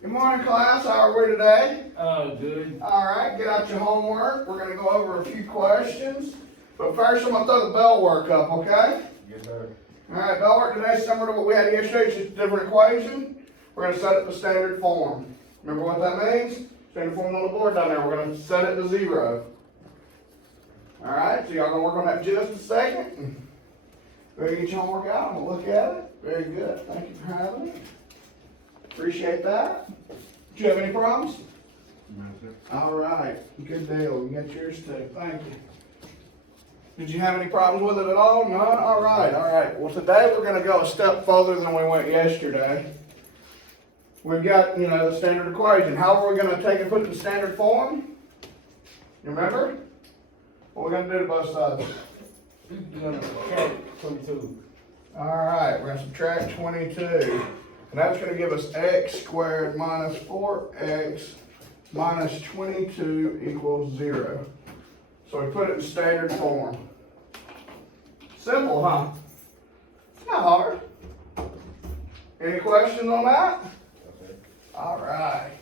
Good morning, class. How are we today? Good. All right, get out your homework. We're going to go over a few questions. But first, I'm going to throw the bell work up, okay? Yes, sir. All right, bell work today is similar to what we had yesterday. It's just a different equation. We're going to set it to standard form. Remember what that means? Standard form on the board down there. We're going to set it to 0. All right, so y'all going to work on that in just a second. Ready to get your homework out? I'm going to look at it. Very good. Thank you for having it. Appreciate that. Do you have any problems? No, sir. All right, good deal. You got yours too. Thank you. Did you have any problems with it at all? None? All right, all right. Well, today we're going to go a step further than we went yesterday. We've got, the standard equation. How are we going to take and put it in standard form? You remember? What are we going to do to both sides? You're gonna subtract 22. All right, we're going to subtract 22. And that's going to give us x squared minus 4x minus 22 equals 0. So we put it in standard form. Simple, huh? It's not hard. Any questions on that? Okay. All right.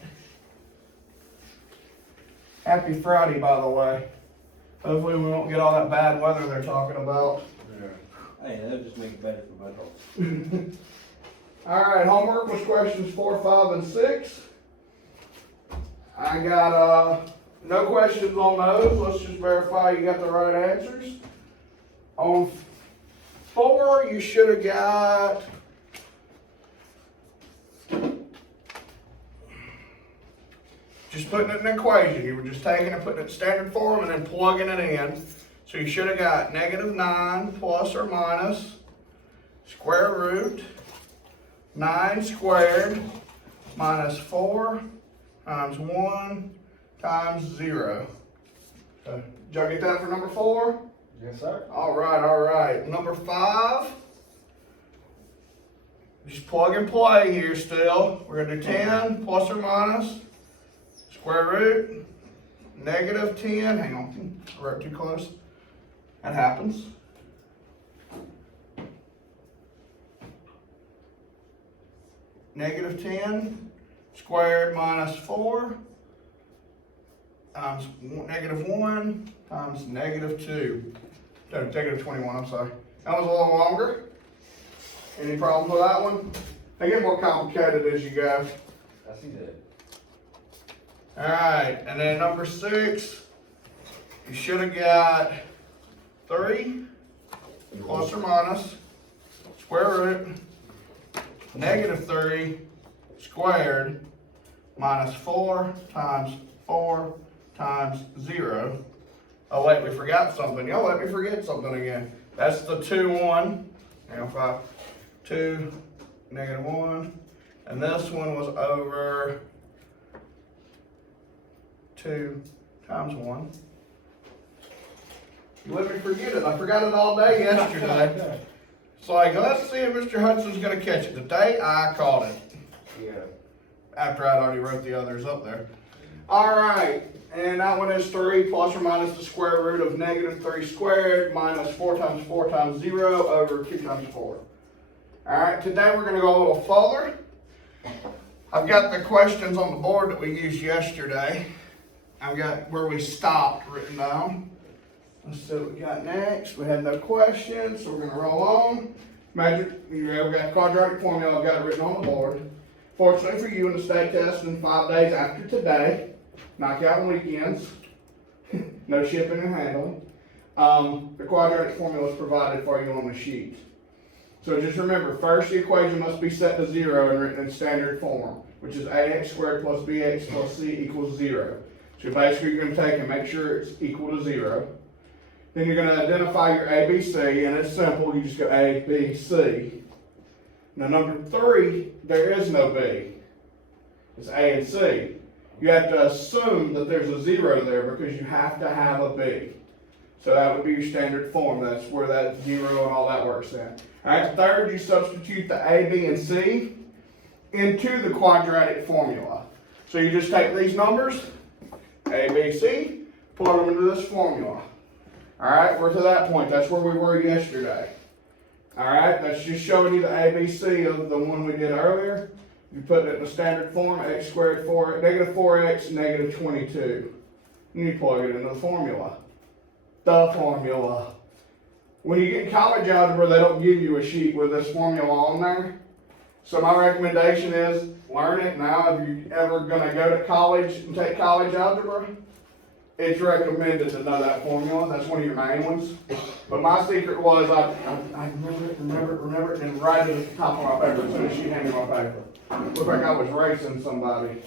Happy Friday, by the way. Hopefully we won't get all that bad weather they're talking about. Yeah. Hey, that'll just make it better for my dog. All right, homework was questions 4, 5, and 6. I got no questions on those. Let's just verify you got the right answers. On 4, you should have got just putting it in an equation. You were just taking it, putting it in standard form, and then plugging it in. So you should have got -9 plus or minus square root 9 squared minus 4 times 1 times 0. Did y'all get that for number 4? Yes, sir. All right, all right. Number 5, just plug and play here still. We're going to do 10 plus or minus square root -10. Hang on, I wrote too close. That happens. -10 squared minus 4 times -1 times -2. No, -21, I'm sorry. That was a little longer. Any problems with that one? They get more complicated as you go. I see that. Alright, and then number 6, you should have got 3 plus or minus square root -3 squared minus 4 times 0. Oh wait, we forgot something. Y'all let me forget something again. That's the 2, 1. Now 5, 2, -1. And this one was over 2 times 1. You let me forget it. I forgot it all day yesterday. It's like, let's see if Mr. Hudson's going to catch it. The day I caught it. Yeah. After I'd already wrote the others up there. All right, and that one is 3 plus or minus the square root of -3 squared minus 4 times 0 over 2 times 4. All right, today we're going to go a little further. I've got the questions on the board that we used yesterday. I've got where we stopped written down. Let's see what we got next. We had no questions, so we're going to roll on. Imagine, we've got the quadratic formula. I've got it written on the board. Fortunately for you, in the state test in 5 days after today, knock out on weekends, no shipping and handling, the quadratic formula is provided for you on the sheet. So just remember, first the equation must be set to 0 and written in standard form, which is ax squared plus bx plus c equals 0. So basically you're going to take and make sure it's equal to 0. Then you're going to identify your ABC, and it's simple. You just go A, B, C. Now number 3, there is no B. It's A and C. You have to assume that there's a 0 there because you have to have a B. So that would be your standard form. That's where that 0 and all that works in. Alright, third, you substitute the A, B, and C into the quadratic formula. So you just take these numbers, A, B, C, plug them into this formula. Alright, we're to that point. That's where we were yesterday. Alright, that's just showing you the ABC of the one we did earlier. You put it in the standard form, x squared, negative 4x, negative 22. You plug it into the formula. The formula. When you get in college algebra, they don't give you a sheet with this formula on there. So my recommendation is learn it now. If you're ever going to go to college and take college algebra, it's recommended to know that formula. That's one of your main ones. But my secret was I remember it, and write it at the top of my paper as soon as she handed me my paper. Looked like I was racing somebody.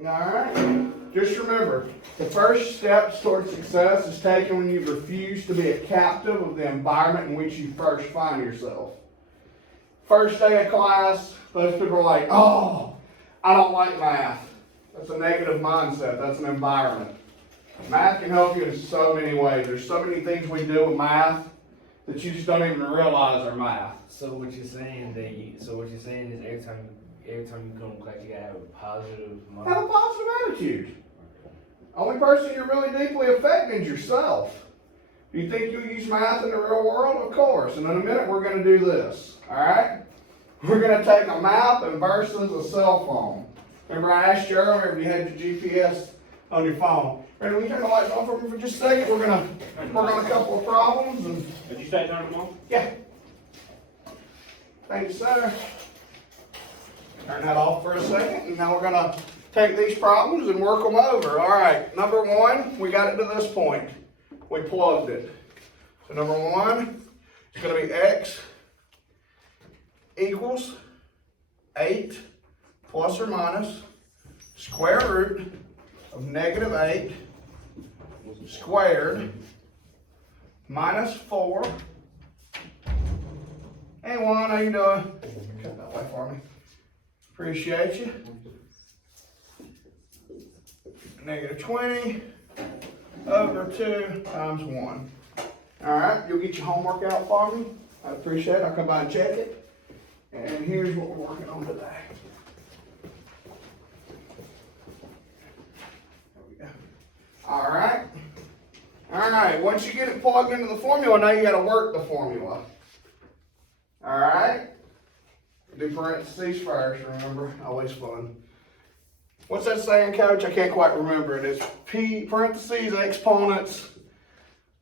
Alright, just remember, the first steps towards success is taken when you refuse to be a captive of the environment in which you first find yourself. First day of class, those people are like, oh, I don't like math. That's a negative mindset, that's an environment. Math can help you in so many ways. There's so many things we do with math that you just don't even realize are math. So what you're saying is every time you come to class, you gotta have a positive mind. Have a positive attitude. Only person you're really deeply affecting is yourself. Do you think you'll use math in the real world? Of course. And in a minute, we're going to do this. All right? We're going to take a map and versus a cell phone. Remember I asked you earlier if you had your GPS on your phone. Ready? Will you turn the lights on for me for just a second? We're going to work on a couple of problems. And Did you say turn them on? yeah. Thank you, sir. Turn that off for a second, and now we're gonna take these problems and work them over. All right, number one, we got it to this point. We plugged it. So number one, it's gonna be x equals 8 plus or minus square root of negative 8 squared minus 4. Hey Juan, how you doing? Cut that way for me. Appreciate you. Negative 20 over 2 times 1. Alright, you'll get your homework out for me. I appreciate it. I'll come by and check it. And here's what we're working on today. There we go. Alright. Alright, once you get it plugged into the formula, now you got to work the formula. Alright? Do parentheses first, remember? Always fun. What's that saying, Coach? I can't quite remember it. It's P, parentheses, exponents,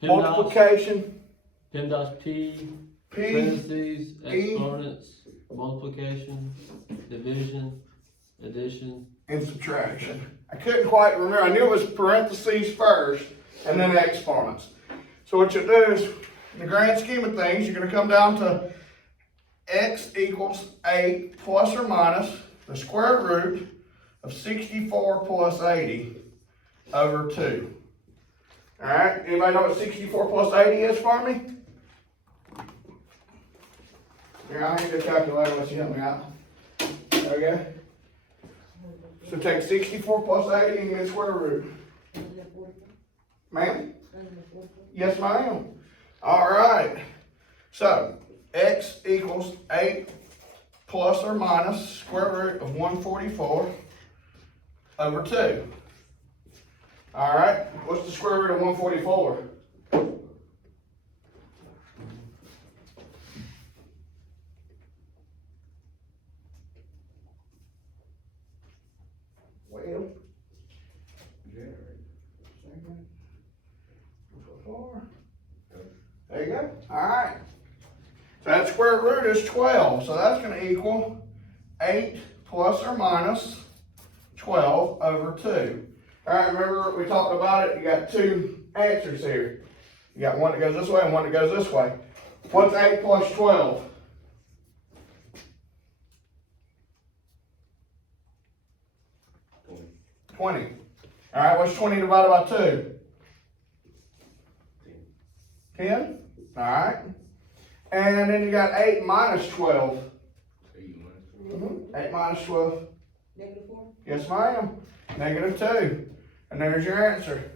multiplication. PEMDAS P, P, parentheses, exponents, multiplication, division, addition. and subtraction. I couldn't quite remember. I knew it was parentheses first, and then exponents. So what you do is, in the grand scheme of things, you're going to come down to x equals 8 plus or minus the square root of 64 plus 80 over 2. Alright, anybody know what 64 plus 80 is for me? Here, I need a calculator, let's you help me out. Okay. So take 64 plus 80 and get the square root. Ma'am? Yes, ma'am. Alright. So, x equals 8 plus or minus square root of 144 over 2. Alright, what's the square root of 144? Well, second, 4. There you go. Alright. So that square root is 12. So that's going to equal 8 plus or minus 12 over 2. Alright, remember we talked about it. You got two answers here. You got one that goes this way and one that goes this way. What's 8 plus 12? 20. Alright, what's 20 divided by 2? 10. Alright. And then you got 8 minus 12. 8 minus 12. Negative 4? Yes, ma'am. Negative 2. And there's your answer.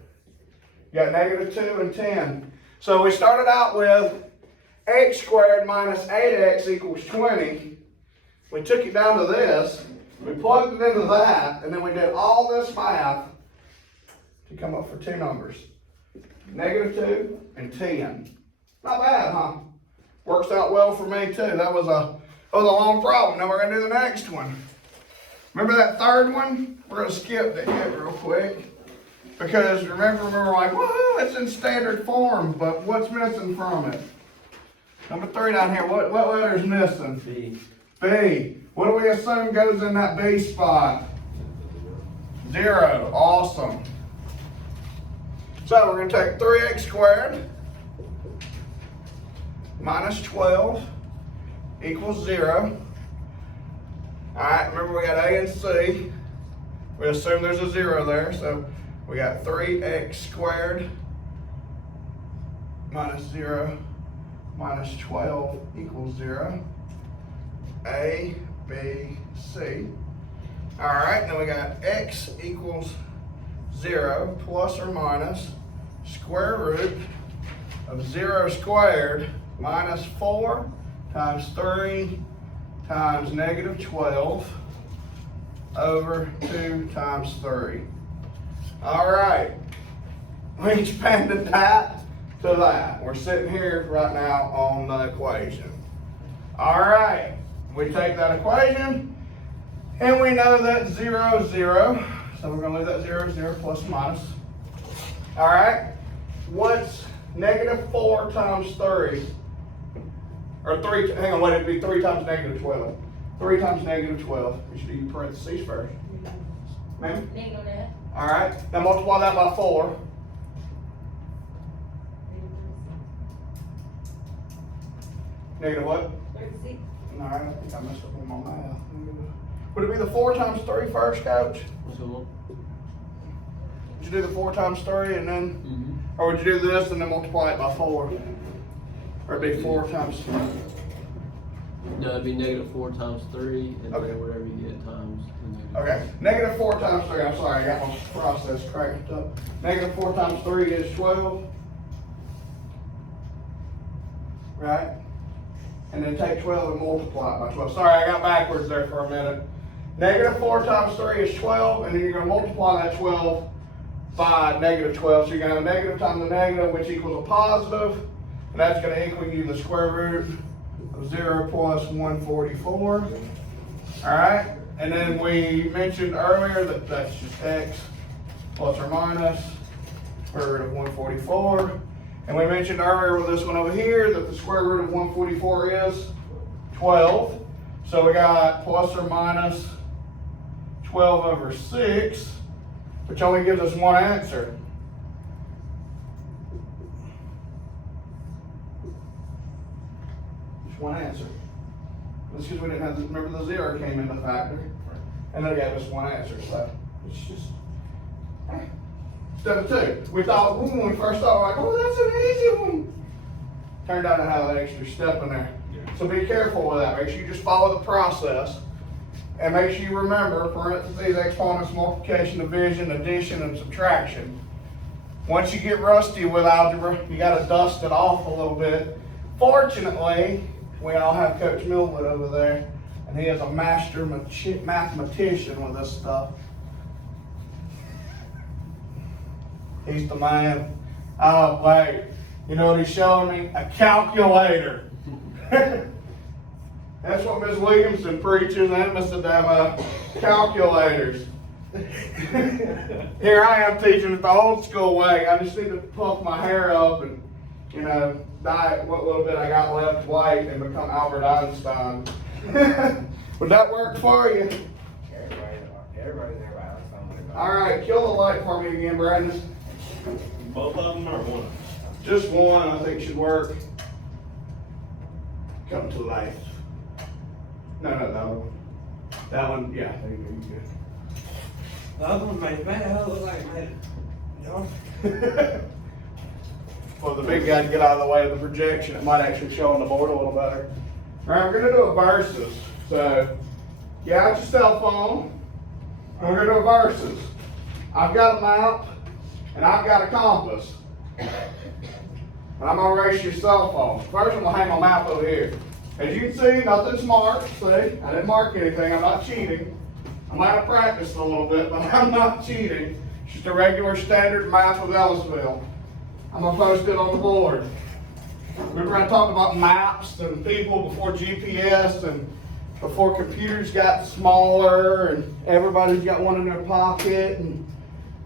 You got negative 2 and 10. So we started out with x squared minus 8x equals 20. We took it down to this. We plugged it into that. And then we did all this math to come up for two numbers. Negative 2 and 10. Not bad, huh? Works out well for me too. That was a Oh, the long problem. Now we're gonna do the next one. Remember that third one? We're gonna skip that hit real quick. Because remember we're like, woohoo, it's in standard form, but what's missing from it? Number 3 down here, what letter's missing? B. B. What do we assume goes in that B spot? 0. Awesome. So we're going to take 3x squared minus 12 equals 0. Alright, remember we got A and C. We assume there's a 0 there, so we got 3x squared minus 0 minus 12 equals 0. A, B, C. Alright, then we got x equals 0 plus or minus square root of 0 squared minus 4 times 3 times negative 12 over 2 times 3. Alright, we expanded that to that. We're sitting here right now on the equation. Alright, we take that equation and we know that 0 is 0. So we're going to leave that 0, 0 plus minus. Alright, what's negative 4 times 3? Or 3, hang on, wait, it'd be 3 times negative 12. 3 times negative 12. We should do parentheses first. Ma'am? Alright, now multiply that by 4. Negative what? 36. Alright, I think I messed up on my math. Would it be the 4 times 3 first, Coach? What's going on? Would you do the 4 times 3 and then, Mm-hmm. or would you do this and then multiply it by 4? Or it'd be 4 times 3. No, it'd be negative 4 times 3, and Okay. then whatever you get times the negative. Okay, negative 4 times 3, I'm sorry, I got my process cracked up. Negative 4 times 3 is 12. Right? And then take 12 and multiply it by 12. Sorry, I got backwards there for a minute. Negative 4 times 3 is 12, and then you're going to multiply that 12 by negative 12. So you're going to have a negative times a negative, which equals a positive, and that's going to equal you the square root of 0 plus 144. All right? And then we mentioned earlier that that's just x plus or minus square root of 144. And we mentioned earlier with this one over here that the square root of 144 is 12. So we got plus or minus 12 over 6, which only gives us one answer. Just one answer. That's because we didn't have, remember the 0 came into factor. And they gave us one answer, so it's just, instead of 2. We thought, when we first thought, like, oh, that's an easy one. Turned out to have an extra step in there. So be careful with that. Make sure you just follow the process. And make sure you remember, parentheses, exponents, multiplication, division, addition, and subtraction. Once you get rusty with algebra, you gotta dust it off a little bit. Fortunately, we all have Coach Millwood over there, and he is a master mathematician with this stuff. He's the man. Oh, wait. You know what he's showing me? A calculator. That's what Ms. Williamson preaches, and Mr. Demo. Calculators. Here I am teaching it the old school way. I just need to puff my hair up and, you know, dye it what little bit I got left white and become Albert Einstein. Would that work for you? Everybody's there by something. All right, kill the light for me again, Brandon. Both of them or one? Just one, I think should work. Come to life. No, the other one. That one, yeah, there you go, you good. The other one made it bad. It looked like it made it. You know? For the big guy to get out of the way of the projection, it might actually show on the board a little better. All right, we're gonna do a versus. So, get out your cell phone, and we're gonna do a versus. I've got a map, and I've got a compass. And I'm gonna race your cell phone. First, I'm gonna hang my map over here. As you can see, nothing's marked. See, I didn't mark anything. I'm not cheating. I might have practiced a little bit, but I'm not cheating. It's just a regular standard map of Ellisville. I'm gonna post it on the board. We were gonna talk about maps and people before GPS, and before computers got smaller and everybody's got one in their pocket, and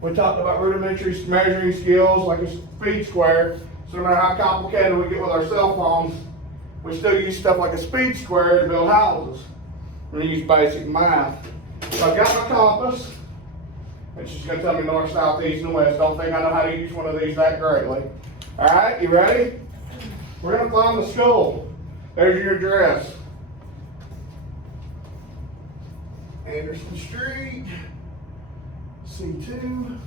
we talked about rudimentary measuring skills like a speed square. So no matter how complicated we get with our cell phones, we still use stuff like a speed square to build houses. We're gonna use basic math. So I've got my compass, which is gonna tell me north, south, east, and west. Don't think I know how to use one of these that greatly. All right, you ready? We're gonna find the school. There's your address. Anderson Street, C2.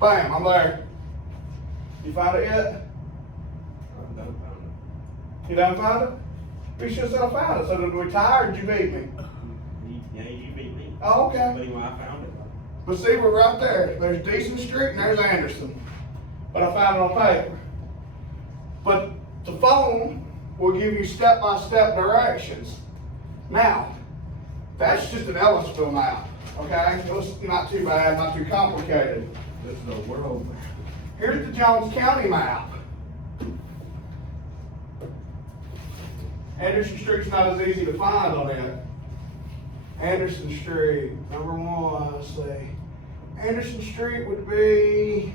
Bam, I'm there. You found it yet? I'm done found You done found it? We should have said I found it. So did we tie or did you beat me? it. Yeah, you beat me. Oh, okay. But anyway, I found it. But see, we're right there. There's Decent Street and there's Anderson. But I found it on paper. But the phone will give you step-by-step directions. Now, that's just an Ellisville map, okay? It's not too bad, not too complicated. This is a world. Here's the Jones County map. Anderson Street's not as easy to find on it. Anderson Street, number one, let's see. Anderson Street would be,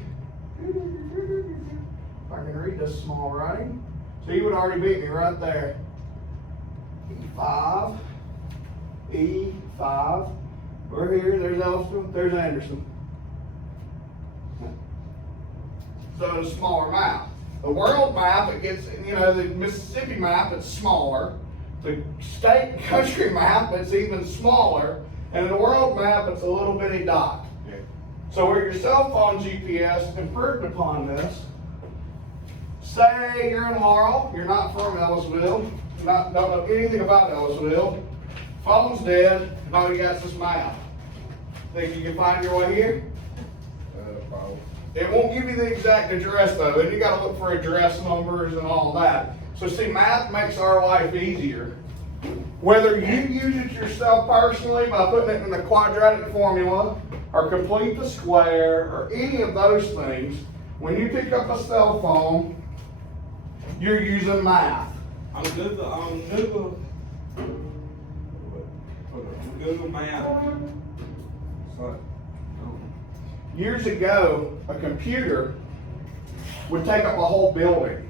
if I can read this small writing. So you would already beat me right there. E5, E5. We're here, there's Ellisville, there's Anderson. So it's a smaller map. The world map, it gets, the Mississippi map, it's smaller. The state and country map, it's even smaller. And the world map, it's a little bitty dot. Yeah. So where your cell phone GPS improved upon this, say you're in Laurel, you're not from Ellisville, don't know anything about Ellisville, phone's dead, all you got is this map. Think you can find your way here? Probably. It won't give you the exact address though, and you gotta look for address numbers and all that. So see, math makes our life easier. Whether you use it yourself personally by putting it in the quadratic formula, or complete the square, or any of those things, when you pick up a cell phone, you're using math. On Google Maps. What? Years ago, a computer would take up a whole building.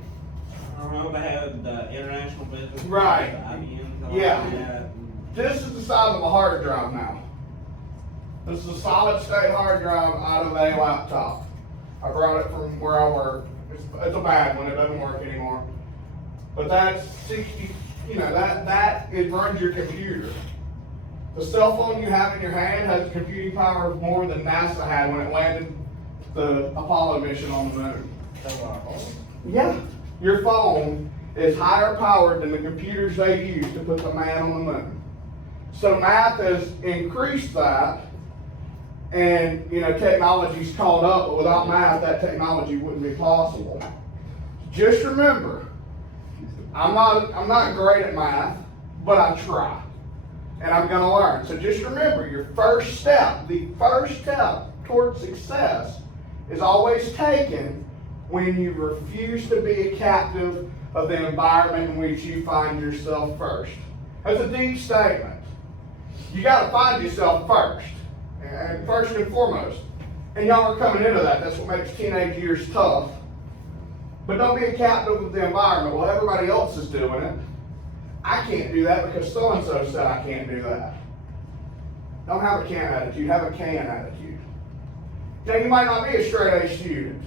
I don't know, they had the international business. Right. The IBMs and all Yeah. that. This is the size of a hard drive now. This is a solid state hard drive out of a laptop. I brought it from where I work. It's a bad one, it doesn't work anymore. But that's 60, it runs your computer. The cell phone you have in your hand has a computing power of more than NASA had when it landed the Apollo mission on the moon. Yeah, your phone is higher powered than the computers they used to put the man on the moon. So math has increased that, and technology's caught up, but without math that technology wouldn't be possible. Just remember, I'm not great at math, but I try. And I'm gonna learn. So just remember, the first step towards success is always taken when you refuse to be a captive of the environment in which you find yourself first. That's a deep statement. You gotta find yourself first, and first and foremost. And y'all are coming into that. That's what makes teenage years tough. But don't be a captive of the environment. Well, everybody else is doing it. I can't do that because so-and-so said I can't do that. Don't have a can attitude, have a can attitude. Now, you might not be a straight A student.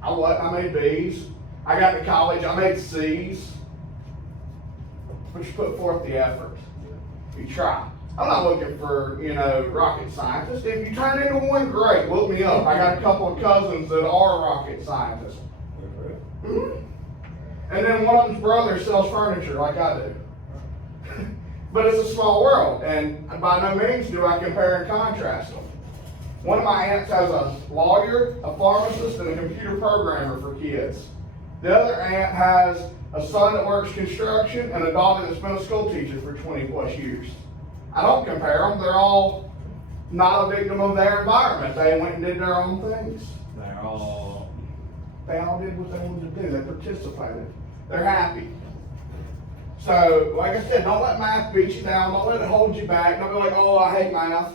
I wasn't, I made B's. I got to college, I made C's. But you put forth the effort. You try. I'm not looking for, rocket scientists. If you turn into one, great, look me up. I got a couple of cousins that are rocket scientists. Mm-hmm. And then one of them's brother sells furniture like I do. But it's a small world, and by no means do I compare and contrast them. One of my aunts has a lawyer, a pharmacist, and a computer programmer for kids. The other aunt has a son that works construction and a daughter that's been a school teacher for 20 plus years. I don't compare them. They're all not a victim of their environment. They went and did their own things. They all did what they wanted to do. They participated. They're happy. So, like I said, don't let math beat you down. Don't let it hold you back. Don't be like, oh, I hate math.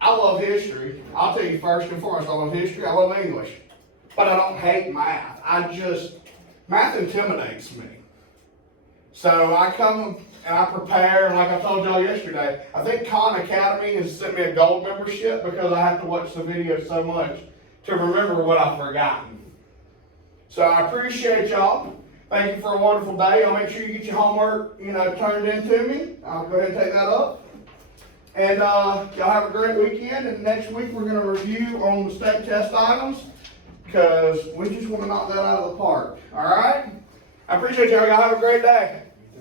I love history. I'll tell you first and foremost, I love history. I love English. But I don't hate math. Math intimidates me. So I come and I prepare, and like I told y'all yesterday, I think Khan Academy has sent me a gold membership because I have to watch the video so much to remember what I've forgotten. So I appreciate y'all. Thank you for a wonderful day. I'll make sure you get your homework, turned in to me. I'll go ahead and take that up. And y'all have a great weekend. And next week we're going to review on the state test items because we just want to knock that out of the park. All right? I appreciate y'all. Y'all have a great day.